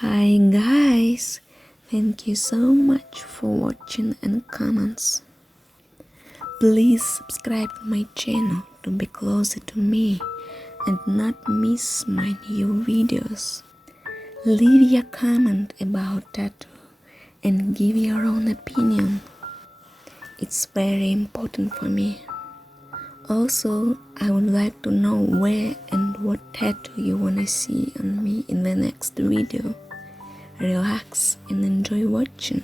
Hi guys, thank you so much for watching and comments. Please subscribe to my channel to be closer to me and not miss my new videos. Leave your comment about tattoo and give your own opinion. It's very important for me. Also, I would like to know where and what tattoo you wanna see on me in the next video. Relax and enjoy watching.